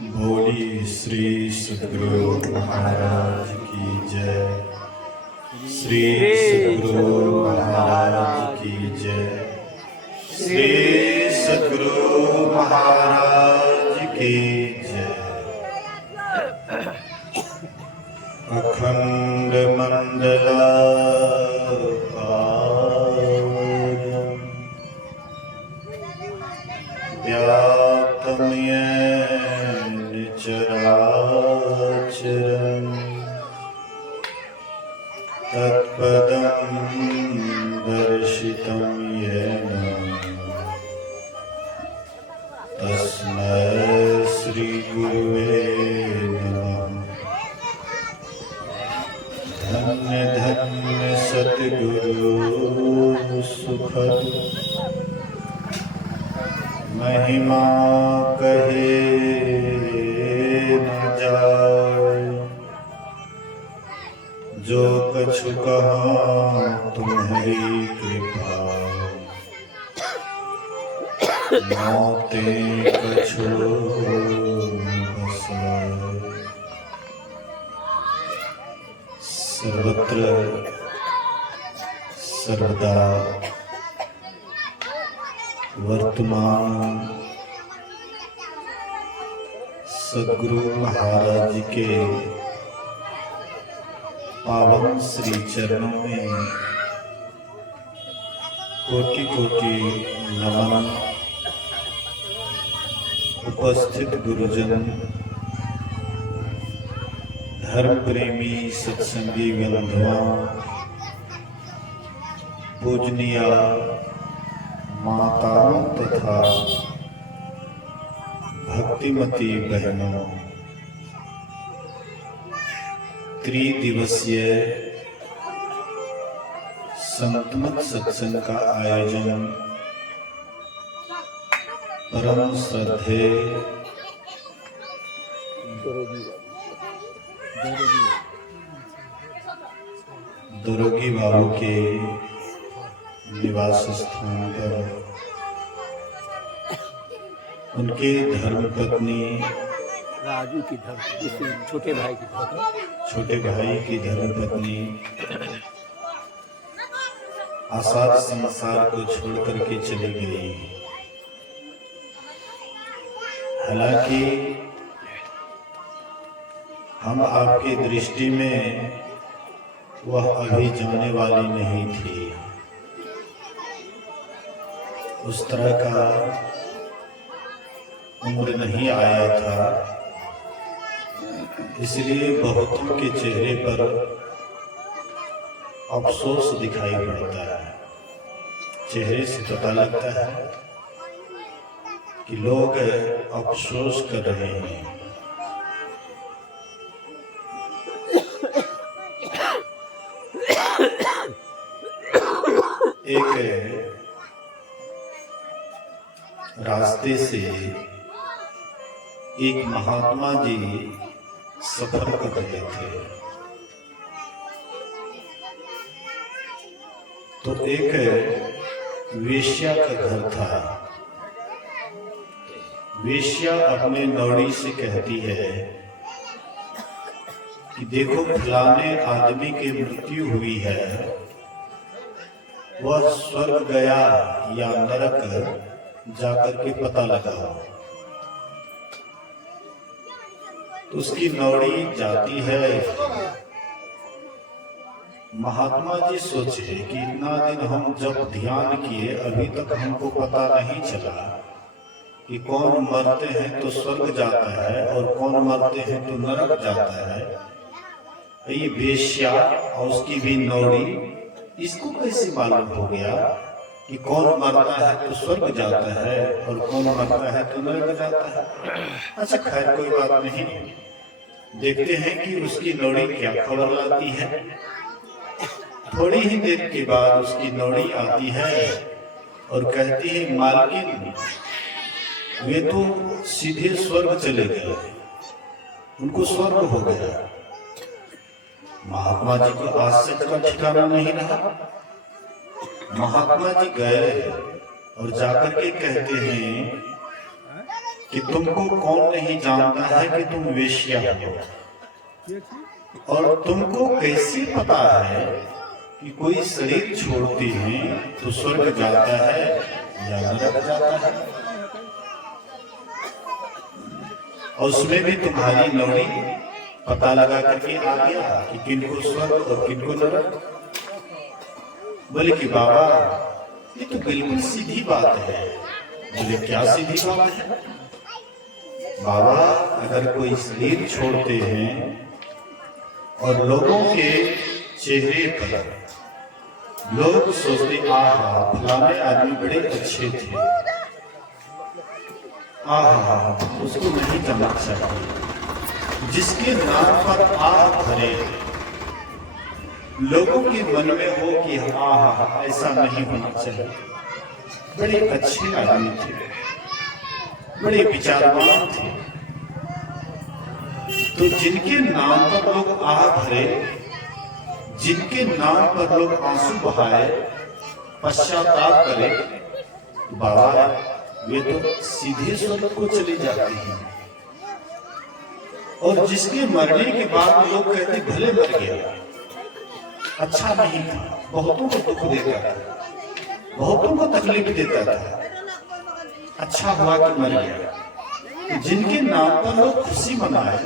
बोली श्री सद्गुरु महाराज की जय। श्री सद्गुरु महाराज की जय। श्री सद्गुरु महाराज की जय। अखंड मंडलाकारं व्याप्तं येन चराचरं तत्पदं दर्शितं येन तस्मै श्री गुरुवे नमः। धन्य धन्य सद्गुरु सुखद महिमा कहे न जाय। जो कछु कहा तुम्हारी कृपा मोते कछु बसाय। सर्वत्र सर्वदा वर्तमान सद्गुरु महाराज के पावन श्री चरणों में कोटि कोटि नमन। उपस्थित गुरुजन, धर्म प्रेमी सत्संगी बंधुओं, पूजनीय माताओं तथा भक्तिमती बहनों, त्रिदिवसीय संतमत सत्संग का आयोजन परम श्रद्धेय दुर्गी बाबू के निवास स्थान पर उनके धर्मपत्नी राजू की छोटे भाई की धर्मपत्नी आसार संसार को छोड़ करके चली गई। हालांकि हम आपकी दृष्टि में वह अभी जाने वाली नहीं थी। उस तरह का उम्र नहीं आया था, इसलिए बहुतों के चेहरे पर अफसोस दिखाई पड़ता है। चेहरे से पता लगता है कि लोग अफसोस कर रहे हैं। एक रास्ते से एक महात्मा जी सफर कर रहे थे, तो एक वेश्या का घर था। वेश्या अपने नौड़ी से कहती है कि देखो फलाने आदमी की मृत्यु हुई है, वह स्वर्ग गया या नरक जाकर के पता लगाओ। तो उसकी नौड़ी जाती है। महात्मा जी सोचे कि इतना दिन हम जब ध्यान किए, अभी तक हमको पता नहीं चला कि कौन मरते हैं तो स्वर्ग जाता है और कौन मरते हैं तो नरक जाता है। ये वेश्या और उसकी भी नौड़ी, इसको कैसे मालूम हो गया कि कौन मरता है तो स्वर्ग जाता है और कौन मरता है तो नरक जाता है। अच्छा खैर कोई बात नहीं, देखते हैं कि उसकी नौड़ी क्या खबर लाती है। थोड़ी ही देर के बाद उसकी नौड़ी आती है और कहती है, मालकिन वे तो सीधे स्वर्ग चले गए, उनको स्वर्ग हो गया। महात्मा जी को आश्चर्य का ठिकाना नहीं रहा। महात्मा जी गए और जाकर के कहते हैं कि तुमको कौन नहीं जानता है कि तुम वेश्या हो, और तुमको कैसे पता है कि कोई शरीर छोड़ते हैं तो स्वर्ग जाता है या नरक जाता है। और उसमें भी तुम्हारी नौरी पता लगा करके आ गया कि किनको स्वर्ग और किनको नरक। बोले कि बाबा ये तो बिल्कुल सीधी बात है। बोले क्या सीधी बात है? बाबा अगर कोई शरीर छोड़ते हैं और लोगों के चेहरे पर लोग सोचते आहा फलाने आदमी बड़े अच्छे थे, आहा उसको नहीं करना चाहिए। जिसके नाम पर आह भरे लोगों के मन में हो कि आहा ऐसा नहीं होना चाहिए, बड़े अच्छे आदमी थे, बड़े विचारवान थे, तो जिनके नाम पर लोग आह भरे, जिनके नाम पर लोग आंसू बहाए, पश्चाताप करे, बाबा वे तो सीधे स्वर्ग को चले जाते हैं। और जिसके मरने के बाद लोग कहते भले मर गया, अच्छा नहीं था, बहुतों को दुख देता था, बहुतों को तकलीफ देता था, अच्छा हुआ कि मर गया। जिनके नाम पर लोग खुशी मनाए,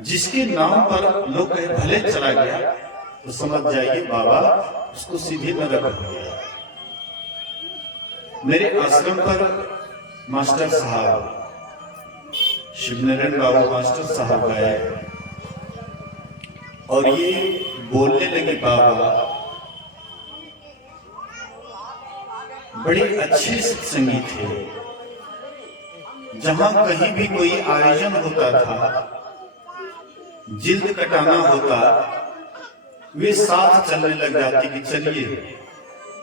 जिसके नाम पर लोग कहे भले चला गया, तो समझ जाइए बाबा उसको सीधे नरक हो गया। मेरे आश्रम पर मास्टर साहब शिवनारायण बाबू मास्टर साहब आए और ये बोलने लगे बाबा बड़े अच्छे सत्संगी थे, जहां कहीं भी कोई आयोजन होता था, जिल्द कटाना होता, वे साथ चलने लग जाते कि चलिए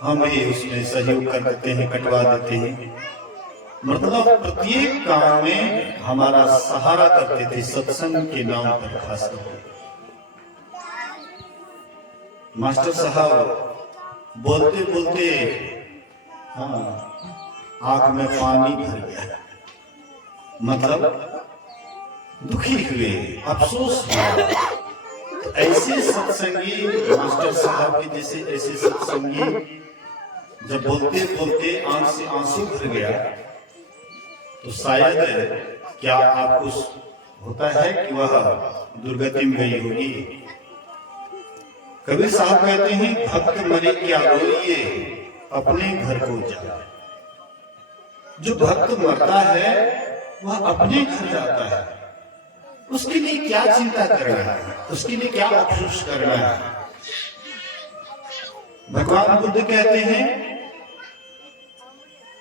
हम भी उसमें सहयोग कर देते हैं, कटवा देते हैं। मतलब प्रत्येक काम में हमारा सहारा करते थे, सत्संग के नाम पर खास करके। मास्टर साहब बोलते बोलते हाँ आंख में पानी भर गया, मतलब दुखी हुए, अफसोस हुआ। तो ऐसे सत्संगी मास्टर साहब के जैसे ऐसे सत्संगी जब बोलते बोलते आंख से आंसू भर गया, तो शायद क्या आपको होता है कि वह दुर्गति में गई होगी। कबीर साहब कहते हैं भक्त मरे क्या रोइए अपने घर को जाए। जो भक्त मरता है वह अपने घर जाता है, उसके लिए क्या चिंता करना है, उसके लिए क्या अफसोस करना है। भगवान बुद्ध कहते हैं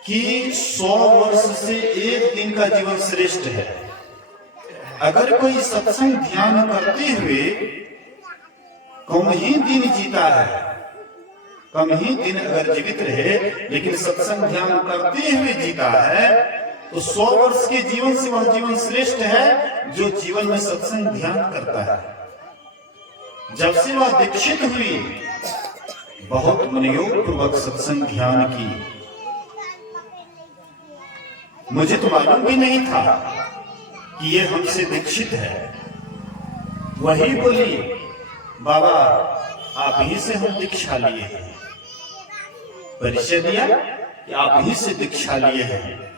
कि 100 वर्ष से एक दिन का जीवन श्रेष्ठ है। अगर कोई सत्संग ध्यान करते हुए कम ही दिन जीता है, कम ही दिन अगर जीवित रहे लेकिन सत्संग ध्यान करते हुए जीता है, तो 100 वर्ष के जीवन से वह जीवन श्रेष्ठ है जो जीवन में सत्संग ध्यान करता है। जब से वह दीक्षित हुई, बहुत मनयोग पूर्वक सत्संग ध्यान की। मुझे तो मालूम भी नहीं था कि ये हमसे दीक्षित है। वही बोली बाबा आप ही से हम दीक्षा लिए हैं, परिचय दिया कि आप ही से दीक्षा लिए हैं।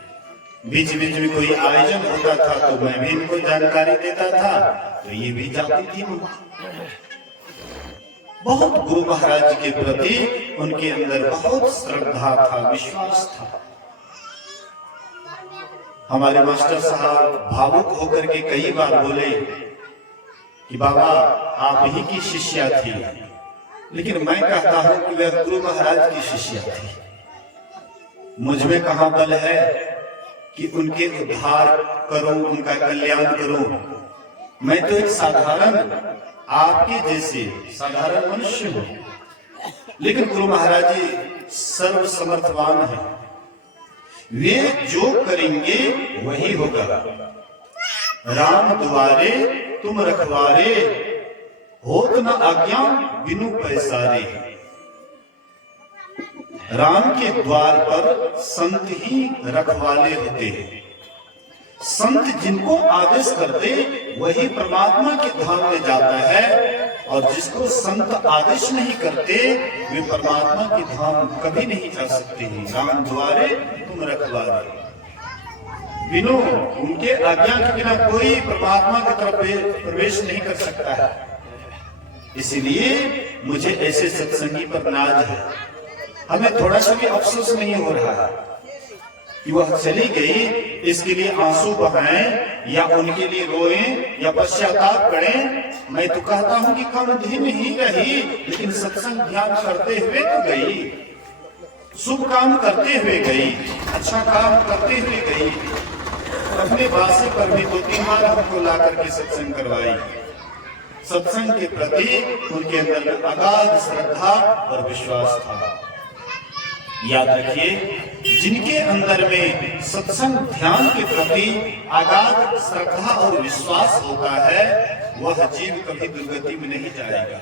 बीच बीच में कोई आयोजन होता था तो मैं भी इनको जानकारी देता था, तो ये भी जाती थी। बहुत गुरु महाराज के प्रति उनके अंदर बहुत श्रद्धा था, विश्वास था। हमारे मास्टर साहब भावुक होकर के कई बार बोले कि बाबा आप ही की शिष्या थी, लेकिन मैं कहता हूं कि वह गुरु महाराज की शिष्या थी। मुझ में कहां बल है कि उनके उद्धार करूं, उनका कल्याण करूं। मैं तो एक साधारण आपके जैसे साधारण मनुष्य हूं, लेकिन गुरु महाराज जी सर्व समर्थवान हैं। वे जो करेंगे वही होगा। राम द्वारे तुम रखवारे, होत न आज्ञा बिनु पैसारे। राम के द्वार पर संत ही रखवाले होते हैं। संत जिनको आदेश कर दे वही परमात्मा के धाम में जाता है, और जिसको संत आदेश नहीं करते वे परमात्मा के धाम कभी नहीं जा सकते हैं। राम द्वारे तुम रखवारे, बिनु उनके आज्ञा के बिना कोई परमात्मा की तरफ प्रवेश नहीं कर सकता है। इसलिए मुझे ऐसे सत्संगी पर नाज है। हमें थोड़ा सा भी अफसोस नहीं हो रहा है कि वह चली गई, इसके लिए आंसू बहाएं या उनके लिए रोएं या पश्चाताप करें। मैं तो कहता हूं कि कम दिन ही रही, लेकिन सत्संग ध्यान करते हुए तो गई, शुभ काम करते हुए गई, अच्छा काम करते हुए गई। अपने बासे पर भी 2-3 बार हमको ला करके सत्संग करवाई। सत्संग के प्रति उनके अंदर अगाध श्रद्धा और विश्वास था। याद रखिए, जिनके अंदर में सत्संग ध्यान के प्रति अगाध श्रद्धा और विश्वास होता है, वह जीव कभी दुर्गति में नहीं जाएगा।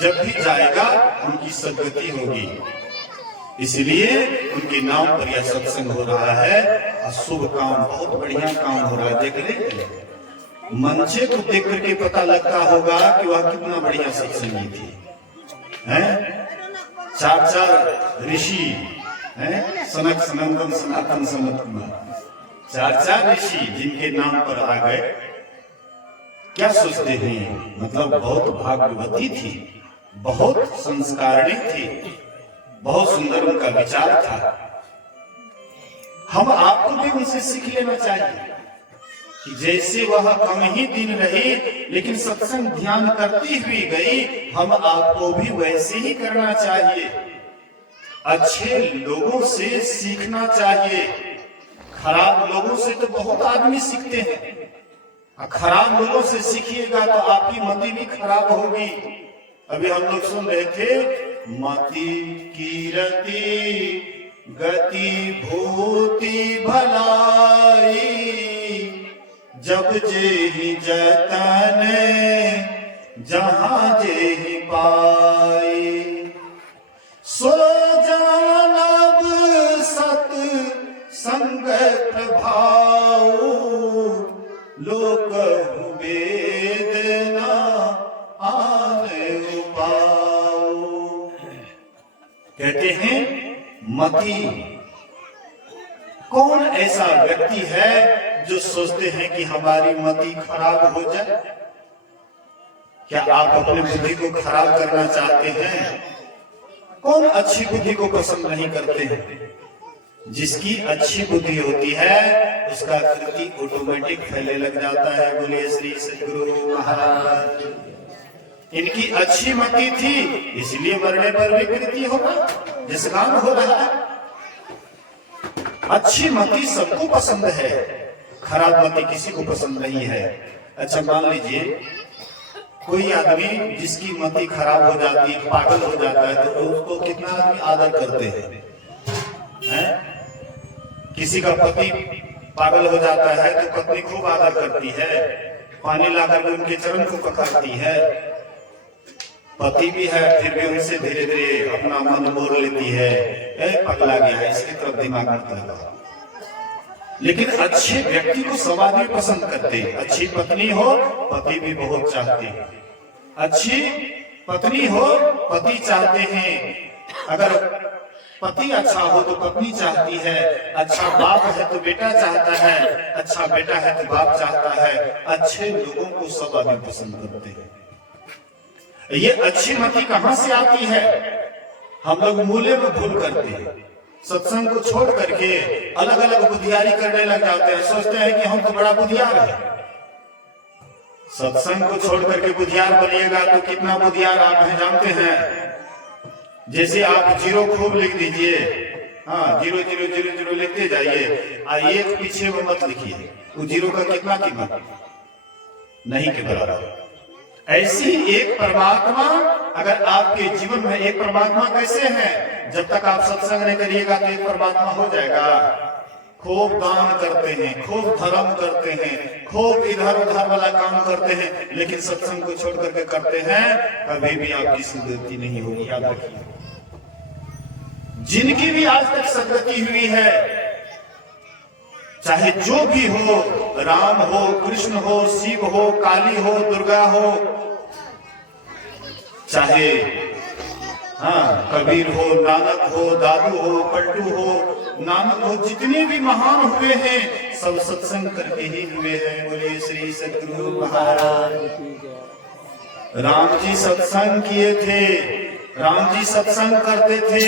जब भी जाएगा उनकी सद्गति होगी। इसलिए उनके नाम पर यह सत्संग हो रहा है। शुभ काम, बहुत बढ़िया काम हो रहा है। देख ले, मंचे को देख करके पता लगता होगा कि वह कितना बढ़िया सत्संगी थी। हैं? 4 ऋषि हैं, सनक सनंदन सनातन सनत कुमार, 4 ऋषि जिनके नाम पर आ गए। क्या सोचते हैं? मतलब बहुत भाग्यवती थी, बहुत संस्कारिणी थी, बहुत सुंदर उनका विचार था। हम आपको भी उनसे सीख लेना चाहिए कि जैसे वह कम ही दिन रही लेकिन सत्संग ध्यान करती हुई गई, हम आपको भी वैसे ही करना चाहिए। अच्छे लोगों से सीखना चाहिए। खराब लोगों से तो बहुत आदमी सीखते हैं। खराब लोगों से सीखिएगा तो आपकी मति भी खराब होगी। अभी हम लोग सुन रहे थे, मति कीरति गति भूति भलाई, जब जेहि जतन जहां जेहि पाई, सो जानब सत संग प्रभाव, लोक वेदना आन उपाऊ। कहते हैं मति, कौन ऐसा व्यक्ति है जो सोचते हैं कि हमारी मति खराब हो जाए? क्या आप अपने बुद्धि को खराब करना चाहते हैं? कौन अच्छी बुद्धि को पसंद नहीं करते हैं? जिसकी अच्छी बुद्धि होती है उसका कृति ऑटोमेटिक फैलने लग जाता है। बोलिए श्री सद्गुरु महाराज। इनकी अच्छी मति थी, इसलिए मरने पर भी कृति होगा, जिस काम हो रहा है। अच्छी मति सबको पसंद है, खराब मति किसी को पसंद नहीं है। अच्छा, मान लीजिए कोई आदमी जिसकी मति खराब हो जाती है, पागल हो जाता है, तो उसको कितना आदमी आदर करते हैं? किसी का पति पागल हो जाता है तो पत्नी खूब आदर करती है, पानी लाकर उनके चरण को पकड़ती है। पति भी है फिर भी उनसे धीरे धीरे अपना मन मोड़ लेती है, पगला गया है, इसकी तरफ दिमाग मत लगा। लेकिन अच्छे व्यक्ति को सब आदमी पसंद करते हैं। अच्छी पत्नी हो, पति भी बहुत चाहते हैं। अच्छी पत्नी हो, पति चाहते हैं। अगर पति अच्छा हो तो पत्नी चाहती है। अच्छा बाप है तो बेटा चाहता है, अच्छा बेटा है तो बाप चाहता है। अच्छे लोगों को सब आदमी पसंद करते हैं। ये अच्छी मति कहां से आती है? हम लोग मूल्य में भूल करते हैं। सत्संग को छोड़ करके अलग अलग बुद्धियारी करने लग जाते हैं। सोचते हैं कि हम तो बड़ा बुद्धियार है। सत्संग को छोड़ करके बुद्धियार बनिएगा तो कितना बुद्धियार आप हैं जानते हैं? जैसे आप 0 खूब लिख दीजिए, हाँ 0 0 0 0 लिखते जाइए, आइए पीछे में मत लिखिए। वो 0 का कितना कीमत नहीं के बराबर। ऐसी एक परमात्मा अगर आपके जीवन में, एक परमात्मा कैसे है? जब तक आप सत्संग नहीं करिएगा तो एक परमात्मा हो जाएगा। खूब दान करते हैं, खूब धर्म करते हैं, खूब इधर उधर वाला काम करते हैं, लेकिन सत्संग को छोड़ करके करते हैं, कभी भी आपकी सद्गति नहीं होगी। याद रखिए, जिनकी भी आज तक सद्गति हुई है चाहे जो भी हो, राम हो, कृष्ण हो, शिव हो, काली हो, दुर्गा हो, चाहे कबीर हो, नानक हो, दादू हो, पलटू हो, नानक हो, जितने भी महान हुए हैं सब सत्संग करके ही हुए हैं। बोलिए श्री सद्गुरु महाराज। राम जी सत्संग किए थे, राम जी सत्संग करते थे,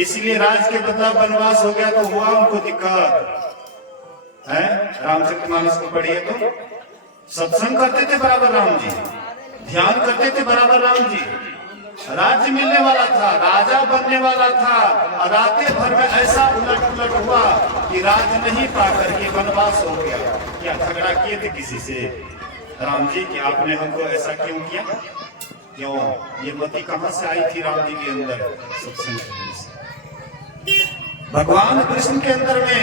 इसलिए राज के बदला वनवास हो गया तो हुआ उनको दिक्कत है। रामचरितमानस को पढ़िए तो सत्संग करते थे बराबर राम जी, ध्यान करते थे बराबर राम जी, राज्य मिलने वाला था, राजा बनने वाला था, और रातें भर में ऐसा उलट पुलट हुआ कि राज नहीं पाकर के वनवास हो गया। क्या झगड़ा किए थे किसी से राम जी कि आपने हमको ऐसा क्यों किया? क्यों? ये मति कहां से आई थी राम जी के अंदर? सत्संग से। भगवान कृष्ण के अंदर में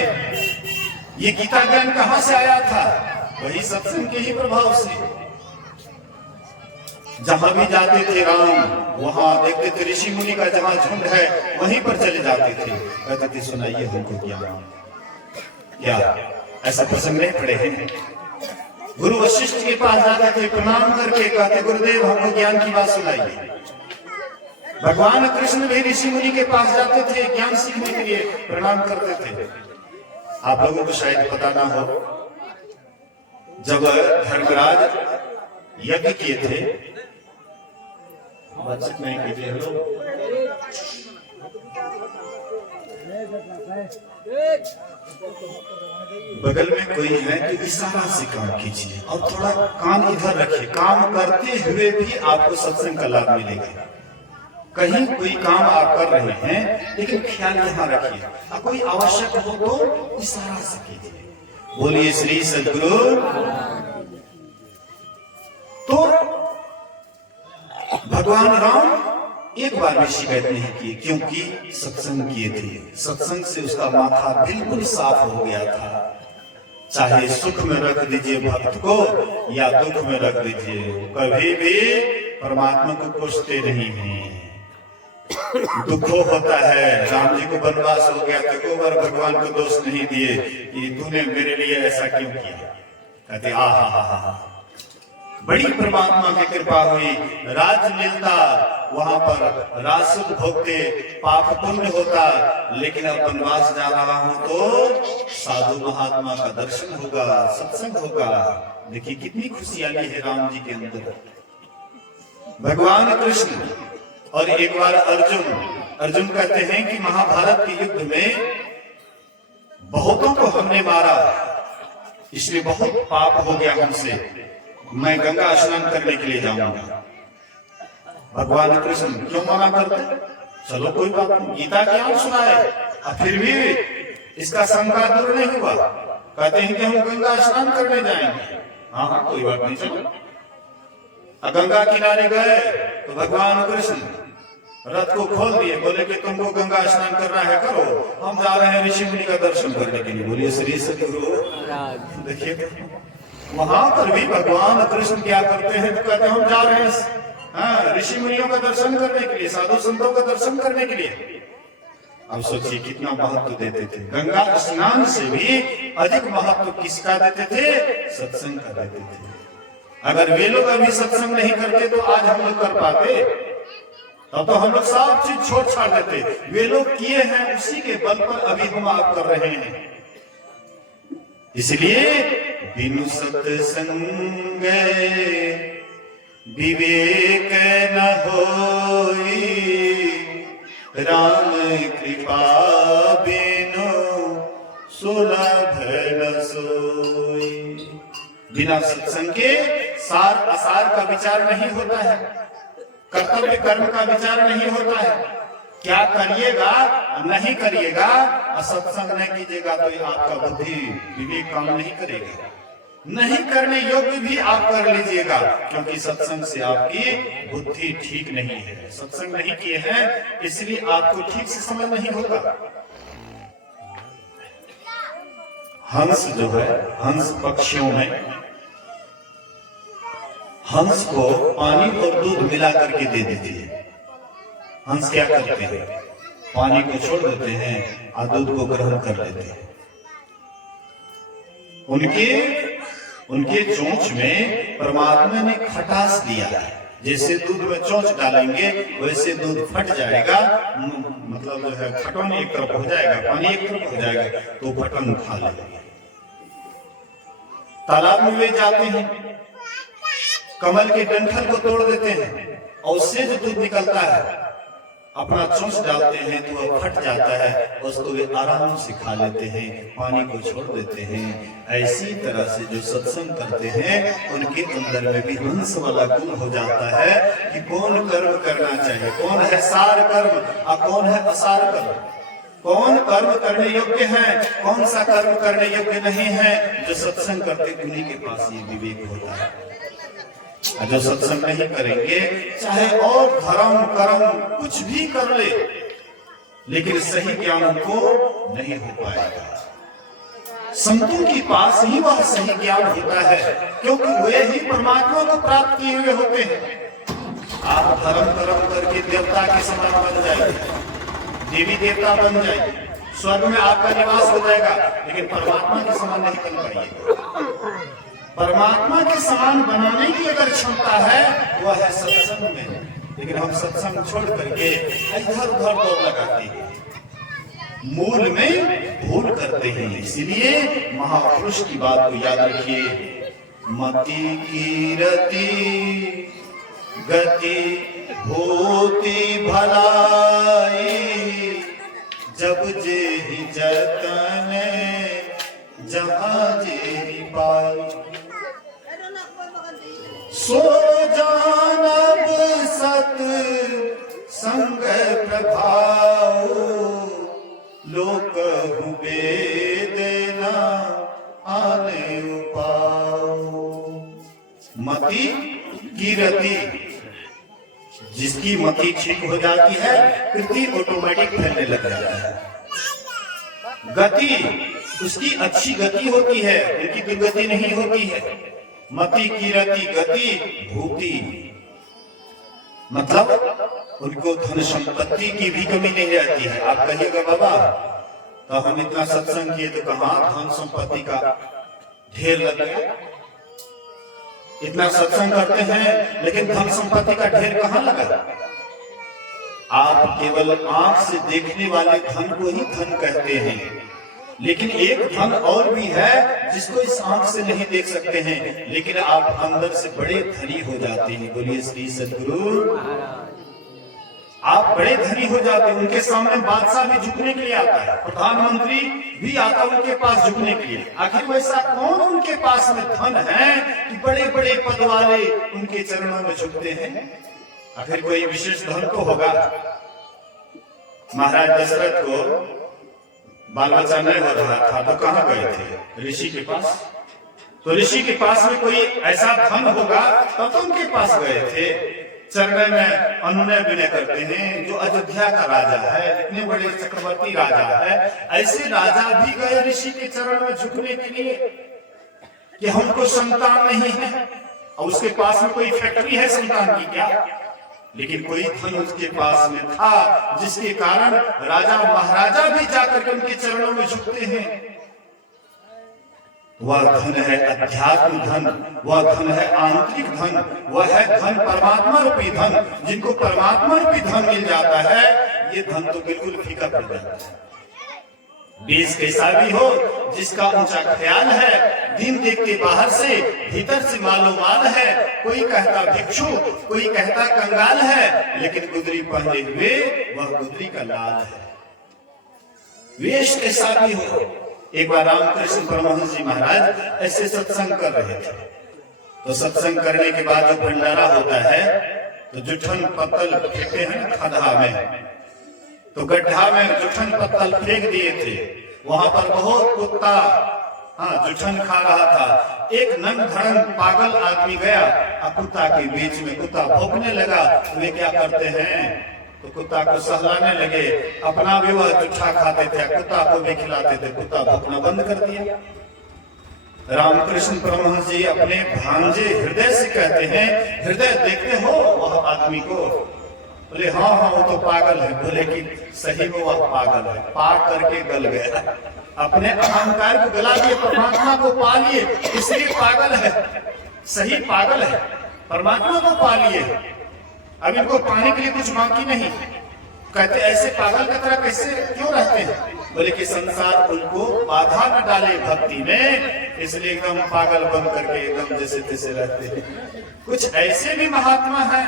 ये गीता ज्ञान कहां से आया था? वही सत्संग के ही प्रभाव से। जहां भी जाते थे राम, वहां देखते थे ऋषि मुनि का जहां झुंड है वहीं पर चले जाते थे, कहते थे सुनाइए हमको क्या ऐसा प्रसंग नहीं पड़े हैं? गुरु वशिष्ठ के पास जाते थे, प्रणाम करके कहते गुरुदेव हमको ज्ञान की बात सुनाइए। भगवान कृष्ण भी ऋषि मुनि के पास जाते थे, ज्ञान सीखने के लिए प्रणाम करते थे। आप लोगों को शायद पता ना हो, जब धर्मराज यज्ञ किए थे, बचत नहीं कीजिए लोग, बगल में कोई है तो इशारा से काम कीजिए और थोड़ा कान इधर रखिए। काम करते हुए भी आपको सत्संग का लाभ मिलेगा। कहीं कोई काम आप कर रहे हैं लेकिन ख्याल यहाँ रखिए, और कोई आवश्यक हो तो इशारा से कीजिए। बोलिए श्री सद्गुरु। तो भगवान राम एक बार भी शिकायत नहीं की, क्योंकि सत्संग किए थे। सत्संग से उसका माथा बिल्कुल साफ हो गया था। चाहे सुख में रख दीजिए भक्त को या दुख में रख दीजिए, कभी भी परमात्मा को कोसते नहीं हैं। दुख होता है, राम जी को वनवास हो गया तो बार भगवान को दोष नहीं दिए कि तूने मेरे लिए ऐसा क्यों किया। कहते आहा बड़ी परमात्मा की कृपा हुई, राज मिलता, वहां पर राजसुख भोगते, पाप पुण्य होता, लेकिन अब वनवास जा रहा हूं तो साधु महात्मा का दर्शन होगा, सत्संग होगा। देखिए कितनी खुशहाली है राम जी के अंदर। भगवान कृष्ण और एक बार अर्जुन कहते हैं कि महाभारत के युद्ध में बहुतों को हमने मारा, इसलिए बहुत पाप हो गया हमसे, मैं गंगा स्नान करने के लिए जाऊंगा। भगवान कृष्ण क्यों मना करते? चलो कोई बात नहीं, गीता ज्ञान सुनाए, और फिर भी इसका शंका दूर नहीं हुआ। कहते हैं कि हम गंगा स्नान करने जाएंगे। हाँ कोई बात नहीं, चलो। गंगा किनारे गए तो भगवान कृष्ण रथ को खोल दिए, बोले कि तुमको गंगा स्नान करना है करो, हम जा रहे हैं ऋषि मुनि का दर्शन करने के लिए। बोलिए श्री सद्गुरु। देखिए वहां पर भी भगवान कृष्ण क्या करते हैं तो कहते हैं हम जा रहे हैं ऋषि मुनियों का दर्शन करने के लिए, साधु संतों का दर्शन करने के लिए। अब सोचिए कितना महत्व देते थे। गंगा स्नान से भी अधिक महत्व किसका देते थे? सत्संग का देते थे। अगर वे लोग अभी सत्संग नहीं करते तो आज हम लोग कर पाते? तब तो हम लोग सब चीज छोड़ छाड़ देते। वे लोग किए हैं, उसी के बल पर अभी हम आप कर रहे हैं। इसलिए बिनु सत्संग विवेक न होई, राम कृपा बिनु सुलभ न सोई। बिना सत्संग के सार असार का विचार नहीं होता है, कर्तव्य कर्म का विचार नहीं होता है। क्या करिएगा नहीं करिएगा, सत्संग नहीं कीजिएगा तो आपका बुद्धि विवेक काम नहीं करेगा। नहीं करने योग्य भी आप कर लीजिएगा, क्योंकि सत्संग से आपकी बुद्धि ठीक नहीं है। सत्संग नहीं किए हैं इसलिए आपको ठीक से समझ नहीं होगा। हंस जो है, हंस पक्षियों में, हंस को पानी और दूध मिला करके दे दीजिए। हंस क्या करते हैं? पानी को छोड़ देते हैं और दूध को ग्रहण कर लेते हैं। उनके चोंच में परमात्मा ने खटास दिया है। जैसे दूध में चोंच डालेंगे वैसे दूध फट जाएगा, मतलब जो है फटन एक तरफ हो जाएगा, पानी एक तरफ हो जाएगा, तो फटन खा लेंगे। तालाब में वे जाते हैं, कमल के डंठल को तोड़ देते हैं और उससे जो दूध निकलता है अपना चोंच डालते हैं तो वह फट जाता है, उसको वे आराम से खा लेते हैं, पानी को छोड़ देते हैं। ऐसी तरह से जो सत्संग करते हैं उनके अंदर में भी हंस वाला गुण हो जाता है कि कौन कर्म करना चाहिए, कौन है सार कर्म और कौन है असार कर्म, कौन कर्म करने योग्य है, कौन सा कर्म करने योग्य नहीं है। जो सत्संग करते उन्हीं के पास ये विवेक होता है। जो सत्संग नहीं करेंगे चाहे और धर्म कर्म कुछ भी कर ले, लेकिन सही ज्ञान उनको नहीं हो पाएगा। संतों के पास ही वह सही ज्ञान होता है, क्योंकि वे ही परमात्मा को प्राप्त किए हुए होते हैं। आप धर्म कर्म करके देवता के समान बन जाएंगे, देवी देवता बन जाएंगे, स्वर्ग में आपका निवास हो जाएगा, लेकिन परमात्मा के समान नहीं बन पाइएगा। परमात्मा के समान बनाने की अगर क्षमता है वह है सत्संग में, लेकिन हम सत्संग छोड़ करके इधर उधर दौड़ लगाते हैं, मूल में भूल करते हैं। इसीलिए महापुरुष की बात को याद रखिए, मति की रति गति होती भलाई, जब जे ही जतन जहाँ जे ही पाई, सो जानब सत संग प्रभाव, लोक वेद न आने उपाओ। मति की रति, जिसकी मति ठीक हो जाती है कृति ऑटोमेटिक फैलने लग जाता है। गति, उसकी अच्छी गति होती है, उनकी दुर्गति नहीं होती है। मति की रति गति भूति, मतलब उनको धन संपत्ति की भी कमी नहीं रहती है। आप कहिएगा बाबा तो हम इतना सत्संग किए तो कहाँ धन संपत्ति का ढेर लग गया, इतना सत्संग करते हैं लेकिन धन संपत्ति का ढेर कहाँ लगा। आप केवल आंख से देखने वाले धन को ही धन कहते हैं, लेकिन एक धन और भी है जिसको इस आंख से नहीं देख सकते हैं, लेकिन आप अंदर से बड़े धनी हो जाते हैं। बोलिए श्री सद्गुरु। आप बड़े धनी हो जाते हैं, उनके सामने बादशाह भी झुकने के लिए आता है, प्रधानमंत्री भी आता है उनके पास झुकने के लिए। आखिर वैसा कौन उनके पास में धन है कि बड़े बड़े पद वाले उनके चरणों में झुकते हैं। आखिर कोई विशेष धन तो होगा। महाराज दशरथ को बाल बच्चा नहीं हो रहा था तो कहाँ गए थे? ऋषि के पास। तो ऋषि के पास में कोई ऐसा धन होगा तब तो उनके पास गए थे। चरण में अनुनय विनय करते हैं। जो अयोध्या का राजा है, इतने बड़े चक्रवर्ती राजा है, ऐसे राजा भी गए ऋषि के चरण में झुकने के लिए कि हमको संतान नहीं है, और उसके पास में कोई फैक्ट्री है संतान की क्या, लेकिन कोई धन उसके पास में था जिसके कारण राजा महाराजा भी जाकर के उनके चरणों में झुकते हैं। वह धन है अध्यात्म धन, वह धन है आंतरिक धन, वह है धन परमात्मा रूपी धन। जिनको परमात्मा रूपी धन मिल जाता है ये धन तो बिल्कुल फीका पड़ जाता है। बीज कैसा भी हो, जिसका ऊंचा ख्याल है, दिन देखते बाहर से भीतर से मालो माल है। कोई कहता भिक्षु, कोई कहता कंगाल है, लेकिन गुदरी पहने हुए वह गुदरी का लाल है। वेश कैसा भी हो। एक बार रामकृष्ण परमहंस जी महाराज ऐसे सत्संग कर रहे थे, तो सत्संग करने के बाद जो भंडारा होता है तो जुठन पत्तल फेंकते हैं खड्डा में, तो गड्ढा में जुठन पत्तल फेंक दिए थे। वहां पर बहुत कुत्ता जुठन खा रहा था। एक नंग धड़ंग पागल आदमी गया और कुत्ता के बीच में कुत्ता भौंकने लगा। तो वे क्या करते हैं, तो कुत्ता को सहलाने लगे। अपना भी वह जुठा खाते थे, कुत्ता को भी खिलाते थे। कुत्ता भौंकना बंद कर दिया। रामकृष्ण परमहंस जी अपने भांजे हृदय से कहते हैं, हृदय देखते हो वह आदमी को? बोले हाँ हाँ वो तो पागल है। बोले कि सही में वह पागल है, पाग करके गल गया। अपने अहंकार को गला दिए, परमात्मा को पा लिए, इसलिए पागल है, सही पागल है, परमात्मा को पा लिए। अब इनको पाने के लिए कुछ बाकी नहीं। कहते ऐसे पागल की तरह कैसे क्यों रहते हैं? बोले कि संसार उनको बाधा न डाले भक्ति में, इसलिए एकदम पागल बन करके एकदम जैसे तैसे रहते हैं। कुछ ऐसे भी महात्मा हैं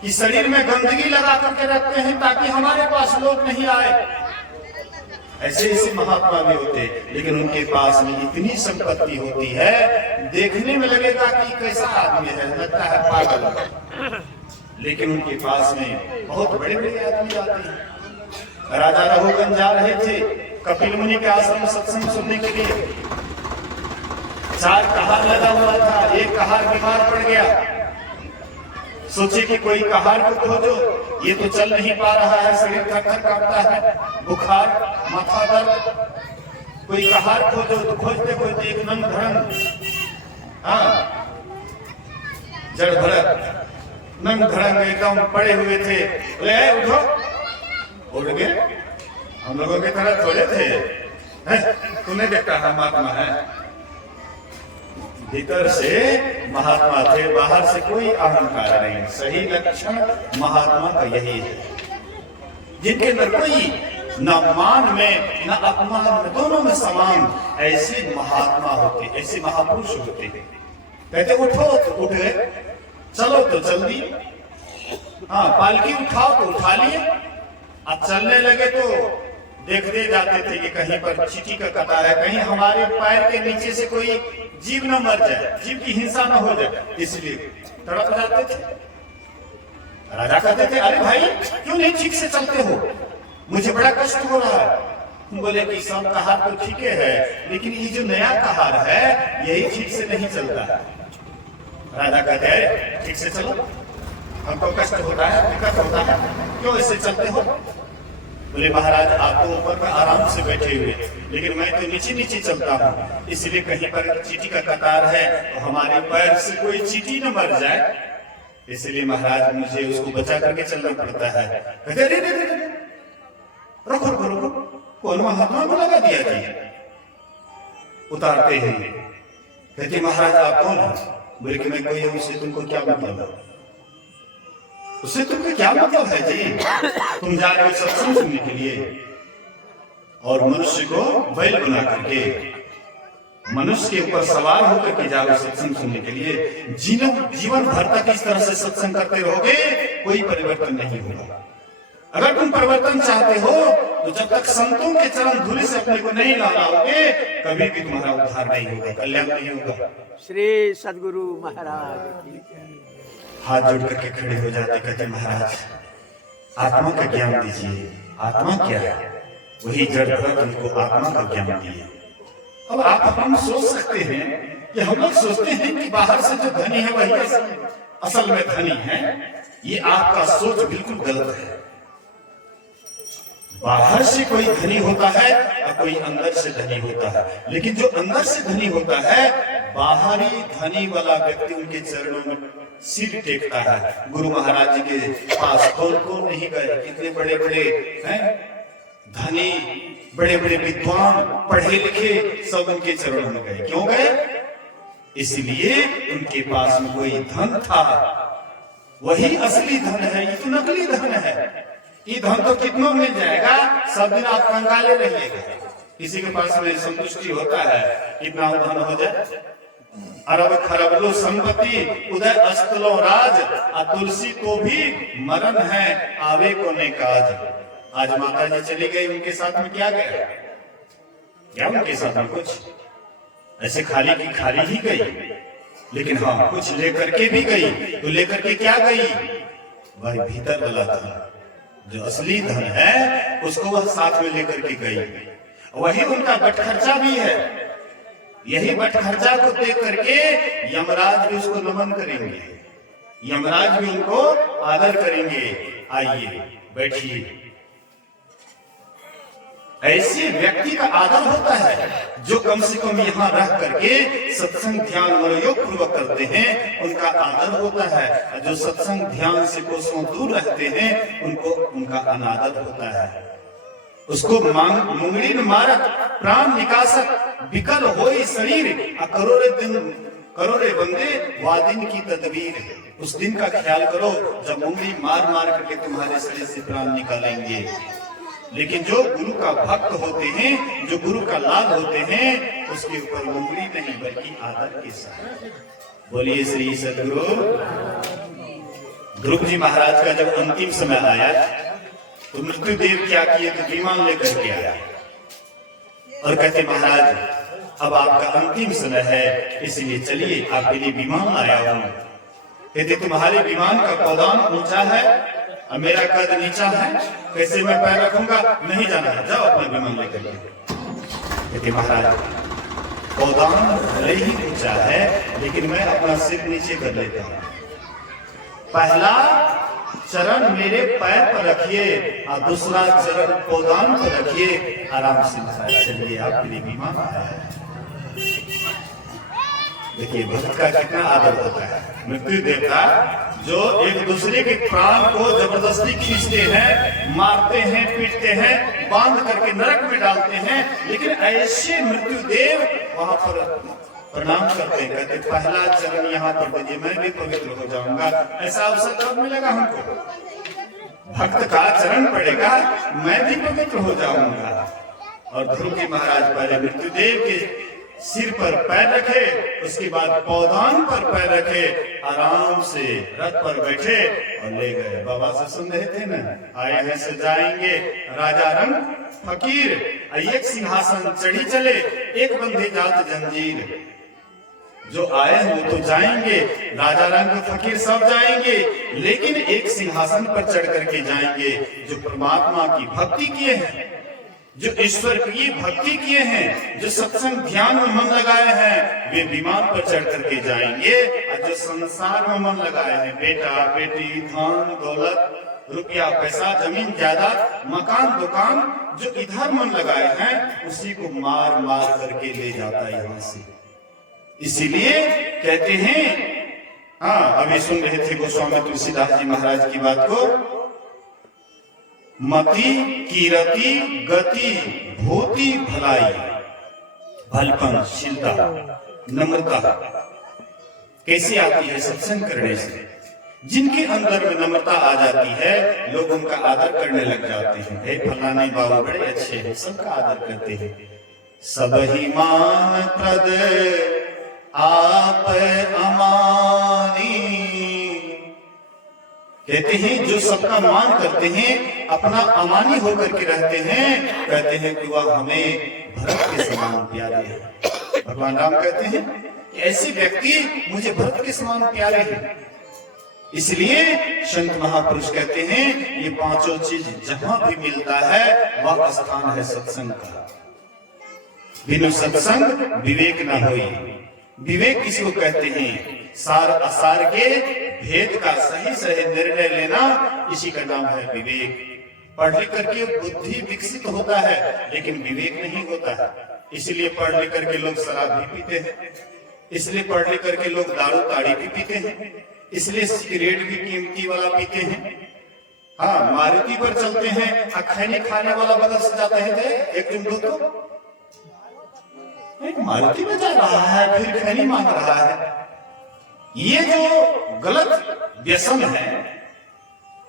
कि शरीर में गंदगी लगा करके रखते हैं ताकि हमारे पास लोग नहीं आए। ऐसे ऐसे महात्मा भी होते, लेकिन उनके पास में इतनी संपत्ति होती है, देखने में लगेगा कि कैसा आदमी है, लगता है पागल, लेकिन उनके पास में बहुत बड़े बड़े आदमी आते हैं। राजा रघुगन जा रहे थे कपिल मुनि के आश्रम सत्संग सुनने के लिए। 4 कहार लगा हुआ था, एक कहार बीमार पड़ गया। सोचे कि कोई कहार को खोजो, ये तो चल नहीं पा रहा है, शरीर थर-थर कांपता है, बुखार, माथा दर्द, कोई कहार खोजो। तो खोजते खोजते एक नंग धड़ंग, जड़ भरत नंग धड़ंग एकदम पड़े हुए थे। बोले उठो, उठ गए। हम लोगों की तरह थोड़े थे, तूने देखा हम महात्मा है। भीतर से महात्मा थे, बाहर से कोई अहंकार नहीं। सही लक्षण महात्मा का यही है, जिनके अंदर कोई न मान में न अपमान में, दोनों में समान ऐसे महात्मा होते, ऐसे महापुरुष होते। कहते उठो तो उठ गए, चलो तो चल दिए, हाँ पालकी उठाओ तो उठा लिए। अब चलने लगे तो देखते जाते थे कि कहीं पर चींटी का कतार है, कहीं हमारे पैर के नीचे से कोई जीव न मर जाए, जीव की हिंसा न हो जाए, इसलिए तड़प जाते थे। राजा कहते थे अरे भाई क्यों नहीं ठीक से चलते हो, मुझे बड़ा कष्ट हो रहा है। बोले कि सब कहार तो ठीक है, लेकिन ये जो नया कहार है यही ठीक से नहीं चलता है। राजा कहते हैं ठीक से चलो, हमको कष्ट होता है, दिक्कत होता है, क्यों ऐसे चलते हो? बोले महाराज आप तो ऊपर में आराम से बैठे हुए, लेकिन मैं तो नीचे नीचे चलता हूँ, इसलिए कहीं पर चींटी का कतार है तो हमारे पैर से कोई चींटी न मर जाए, इसलिए महाराज मुझे उसको बचा करके चलना पड़ता है। कहते रे रे रे रुको रुको रुको, कौन महात्मा को लगा दिया जी? उतारते हैं। कहते महाराज आप कौन है? बोले कि मैं कोई हूँ, उससे तुमको क्या मतलब है? उससे तुमको क्या मतलब है जी? तुम जा रहे हो सत्संग सुनने के लिए और मनुष्य को बैल बना करके, मनुष्य के ऊपर सवार होकर के जा रहे हो सत्संग सुनने के लिए। जीवन भर तक इस तरह से सत्संग करते रहोगे, कोई परिवर्तन नहीं होगा। अगर तुम परिवर्तन चाहते हो तो जब तक संतों के चरण धूलि से अपने को नहीं लहराओगे, कभी भी तुम्हारा उद्धार नहीं होगा, कल्याण नहीं होगा। श्री सद्गुरु महाराज की हाथ जोड़ करके खड़े हो जाते, कहते महाराज आत्मा का ज्ञान दीजिए। आत्मा क्या है? वही जड़ भरत उनको आत्मा का ज्ञान दिए। अब आप हम सोच सकते हैं कि हम लोग सोचते हैं कि बाहर से जो धनी है वही असल में धनी है। ये आपका सोच बिल्कुल गलत है। बाहर से कोई धनी होता है और कोई अंदर से धनी होता है, लेकिन जो अंदर से धनी होता है, बाहरी धनी वाला व्यक्ति उनके चरणों में सिर टेकता है। गुरु महाराज जी के पास कौन कौन नहीं गए, कितने बड़े बड़े हैं धनी, बड़े बड़े विद्वान, पढ़े लिखे, सब उनके चरणों में गए। क्यों गए? इसलिए उनके पास में कोई धन था, वही असली धन है, ये तो नकली धन है। ये धन तो कितनों मिल जाएगा, सब दिन आप कंगाले रहिएगा। किसी के पास में संतुष्टि होता है कितना धन हो जाए, अरब खरबलो संपत्ति उदय अस्तलो राज, तुलसी को भी मरण है आवे को ने काज। आज माता जी चली गई, उनके साथ में क्या गया? क्या उनके साथ में कुछ ऐसे खाली की खाली ही गई, लेकिन हाँ कुछ लेकर के भी गई। तो लेकर के क्या गई? वही भीतर वाला धन, जो असली धन है, उसको वह साथ में लेकर के गई। वही उनका बटखर्चा भी है। यही बटखर्चा को देख करके यमराज भी उसको नमन करेंगे, यमराज भी उनको आदर करेंगे। आइए बैठिए। ऐसे व्यक्ति का आदर होता है जो कम से कम यहाँ रह करके सत्संग ध्यान मनोयोग पूर्वक करते हैं, उनका आदर होता है। जो सत्संग ध्यान से कोसों दूर रहते हैं, उनको उनका अनादर होता है। उसको मुंगड़ी मारत प्राण निकासत विकल होई शरीर करोड़े बंदे वादिन की तदबीर। उस दिन का ख्याल करो जब मुंगली मार मार करके तुम्हारे शरीर से प्राण निकालेंगे। लेकिन जो गुरु का भक्त होते हैं, जो गुरु का लाभ होते हैं, उसके ऊपर मुंगली नहीं बल्कि आदर के साथ। बोलिए श्री सद्गुरु। ध्रुव जी महाराज का जब अंतिम समय आया तो मृत्युदेव क्या किए, तो विमान लेकर के आया और कहते महाराज अब आपका अंतिम समय है, इसलिए चलिए आपके लिए विमान लाया हूं। कहते तुम्हारे विमान का पौधान ऊंचा है और मेरा कद नीचा है, कैसे मैं पैर रखूंगा, नहीं जाना है, जाओ अपना विमान लेकर के। कहते महाराज पौधान भले ही ऊंचा है लेकिन मैं अपना सिर नीचे कर लेता हूं। पहला चरण मेरे पैर पर रखिए और दूसरा चरण पौधान पर रखिए, आराम से महाराज चलिए आपके लिए विमान आया है। देखिए भक्त का कितना आदर होता है। मृत्यु देवता जो एक दूसरे के प्राण को जबरदस्ती खींचते हैं, मारते हैं, पीटते हैं, बांध करके नरक में डालते हैं, लेकिन ऐसे मृत्यु देव वहां पर प्रणाम करते हैं, कहते पहला चरण यहाँ पर दीजिए, मैं भी पवित्र हो जाऊंगा। ऐसा अवसर कब मिलेगा हमको? भक्त का चरण पड़ेगा, मैं भी पवित्र हो जाऊंगा। और ध्रुव जी महाराज पहले मृत्युदेव के सिर पर पैर रखे, उसके बाद पौधान पर पैर रखे, आराम से रथ पर बैठे और ले गए। बाबा से सुन रहे थे ना, आए हैं से जाएंगे, राजा रंग फकीर, एक सिंहासन चढ़ी चले, एक बंधे जात जंजीर। जो आए हैं वो तो जाएंगे, राजा रंग फकीर सब जाएंगे, लेकिन एक सिंहासन पर चढ़ करके जाएंगे। जो परमात्मा की भक्ति किए हैं, जो ईश्वर की भक्ति किए हैं, जो सत्संग ध्यान में मन लगाए हैं, वे विमान पर चढ़ करके जाएंगे। और जो संसार में मन लगाए हैं, बेटा बेटी, धन दौलत, रुपया पैसा, जमीन जायदाद, मकान दुकान, जो इधर मन लगाए हैं, उसी को मार मार करके ले जाता है यहाँ से। इसीलिए कहते हैं, हाँ अभी सुन रहे थे गोस्वामी तुलसीदास जी महाराज की बात को, मति कीरति गति भूति भलाई भलपन शीलता नम्रता कैसे आती है? सत्संग करने से। जिनके अंदर में नम्रता आ जाती है, लोग उनका आदर करने लग जाते हैं। हे फलाने बाबू बड़े अच्छे हैं, सबका आदर करते हैं। सब ही मान प्रद आप अमानी, कहते हैं जो सबका मान करते हैं, अपना अमानी होकर के रहते हैं, कहते हैं कि वह हमें भरत के समान प्यारे हैं। भगवान राम कहते हैं कि ऐसे व्यक्ति मुझे भरत के समान प्यारे हैं। इसलिए संत महापुरुष कहते हैं ये पांचों चीज जहां भी मिलता है वह स्थान है सत्संग का। बिनु सत्संग विवेक न होई। विवेक किसको कहते हैं? सार असार के भेद का सही सही निर्णय लेना, इसी का नाम है विवेक। पढ़ लिख करके बुद्धि विकसित होता है लेकिन विवेक नहीं होता है। इसलिए पढ़ लिख करके लोग शराब भी पीते हैं, इसलिए पढ़ लिख करके लोग दारू ताड़ी भी पीते हैं, इसलिए सिगरेट भी कीमती वाला पीते हैं। हाँ, मारुति पर चलते हैं, खैनी खाने वाला बदल से जाते हैं। एक दिन तो एक मारुति में जा रहा है, फिर खैनी मांग रहा है। ये जो गलत व्यसन है,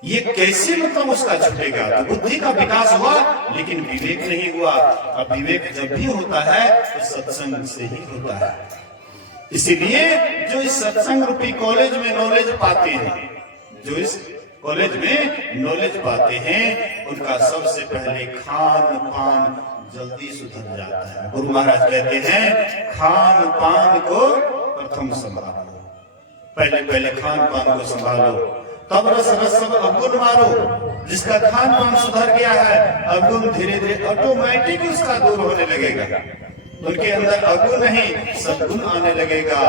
ये कैसे मतलब उसका छूटेगा? तो बुद्धि का विकास हुआ लेकिन विवेक नहीं हुआ। अब विवेक जब भी होता है तो सत्संग से ही होता है। इसीलिए जो इस सत्संग रूपी कॉलेज में नॉलेज पाते हैं, जो इस कॉलेज में नॉलेज पाते हैं, उनका सबसे पहले खान पान जल्दी सुधर जाता है। गुरु महाराज कहते हैं खान पान को प्रथम संभालो, पहले पहले खान पान को संभालो, तब रस रस सब अवगुण मारो। जिसका खान पान सुधर गया है, अवगुण धीरे धीरे ऑटोमेटिक उसका दूर होने लगेगा। उनके अंदर अवगुण नहीं सद्गुण आने लगेगा।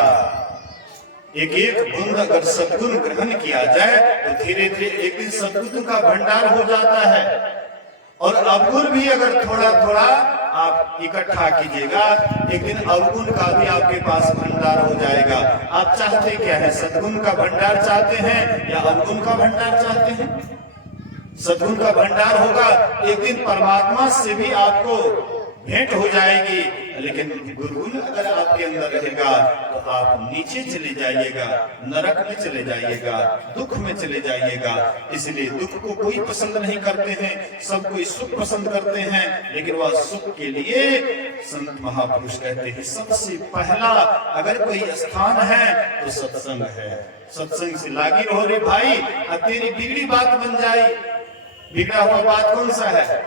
एक एक गुण अगर सद्गुण ग्रहण किया जाए तो धीरे धीरे एक दिन सद्गुण का भंडार हो जाता है। और अवगुण भी अगर थोड़ा थोड़ा आप इकट्ठा कीजिएगा, एक दिन अवगुण का भी आपके पास भंडार हो जाएगा। आप चाहते क्या है? सद्गुण का भंडार चाहते हैं या अवगुण का भंडार चाहते हैं? सद्गुण का भंडार होगा, एक दिन परमात्मा से भी आपको भेंट हो जाएगी। लेकिन दुर्गुण अगर आपके अंदर रहेगा तो आप नीचे चले जाइएगा, नरक में चले जाइएगा, दुख में चले जाइएगा। इसलिए दुख को कोई पसंद नहीं करते हैं, सब कोई सुख पसंद करते हैं। लेकिन वह सुख के लिए संत महापुरुष कहते हैं सबसे पहला अगर कोई स्थान है तो सत्संग है। सत्संग से लागी रहो रे भाई, अब तेरी बिगड़ी बात बन जाए। बिगड़ा हुआ बात कौन सा है?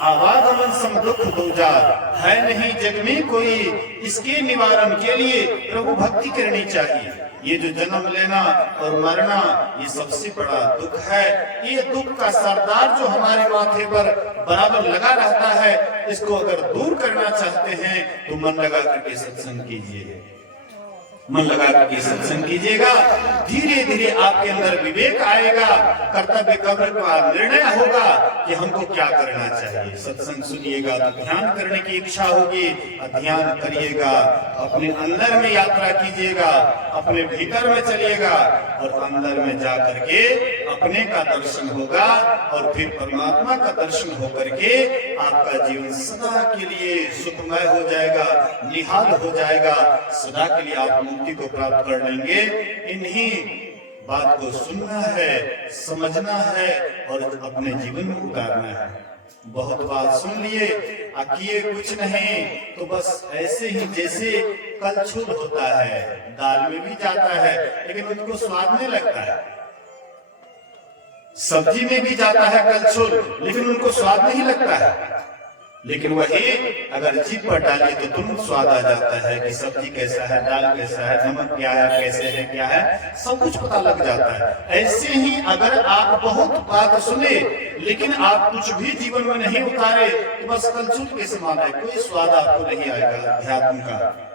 आवागमन सम दुख दूजा, है नहीं जग में कोई, इसके निवारण के लिए प्रभु भक्ति करनी चाहिए। ये जो जन्म लेना और मरना ये सबसे बड़ा दुख है। ये दुख का सरदार जो हमारे माथे पर बराबर लगा रहता है, इसको अगर दूर करना चाहते हैं तो मन लगा करके सत्संग कीजिए, मन लगा करके सत्संग कीजिएगा। धीरे धीरे आपके अंदर विवेक आएगा, कर्तव्य कर्म का निर्णय होगा कि हमको क्या करना चाहिए। सत्संग सुनिएगा तो ध्यान करने की इच्छा होगी, ध्यान करिएगा, अपने अंदर में यात्रा कीजिएगा, अपने भीतर में चलिएगा और अंदर में जा करके अपने का दर्शन होगा और फिर परमात्मा का दर्शन होकर के आपका जीवन सदा के लिए सुखमय हो जाएगा, निहाल हो जाएगा। सदा के लिए आप मुक्ति को प्राप्त कर लेंगे। इन्हीं बात को सुनना है, समझना है और अपने जीवन में उतारना है। बहुत बात सुन लिए, किए कुछ नहीं तो बस ऐसे ही जैसे कलछुल होता है, दाल में भी जाता है लेकिन उनको स्वाद नहीं लगता है, सब्जी में भी जाता है कलछुल लेकिन उनको स्वाद नहीं लगता है। लेकिन वही अगर जीभ पर डालिए तो तुरंत स्वाद आ जाता है कि सब्जी कैसा है, दाल कैसा है, नमक क्या है, कैसे है, क्या है, सब कुछ पता लग जाता है। ऐसे ही अगर आप बहुत बात सुने लेकिन आप कुछ भी जीवन में नहीं उतारे तो बस कलछुल के समान है, कोई स्वाद आपको नहीं आएगा अध्यात्म का।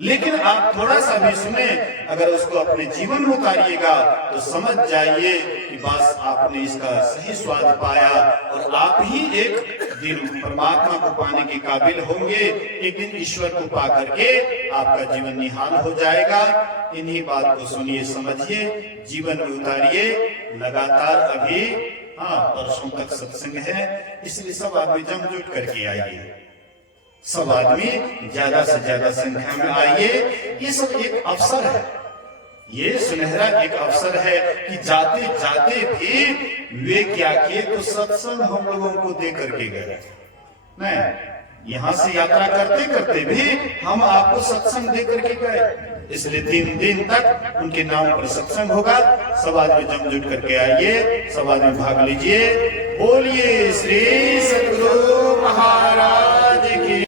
लेकिन आप थोड़ा सा भी सुने, अगर उसको अपने जीवन में उतारिएगा तो समझ जाइए कि बस आपने इसका सही स्वाद पाया और आप ही एक दिन परमात्मा को पाने के काबिल होंगे। एक दिन ईश्वर को पा करके आपका जीवन निहाल हो जाएगा। इन्हीं बात को सुनिए, समझिए, जीवन में उतारिए। लगातार अभी परसों तक सत्संग है, इसलिए सब आदमी जमजुट करके आइए, सब आदमी ज्यादा से ज्यादा संख्या में आइए। ये सब एक अवसर है, ये सुनहरा एक अवसर है कि जाते जाते भी वे क्या किए तो सत्संग हम लोगों को दे करके गए। नहीं, यहाँ से यात्रा करते करते भी हम आपको सत्संग दे करके गए। इसलिए 3 दिन तक उनके नाम पर सत्संग होगा। सब आदमी जमजुट करके आइए, सब आदमी भाग लीजिए। बोलिए श्री सद्गुरु महाराज की।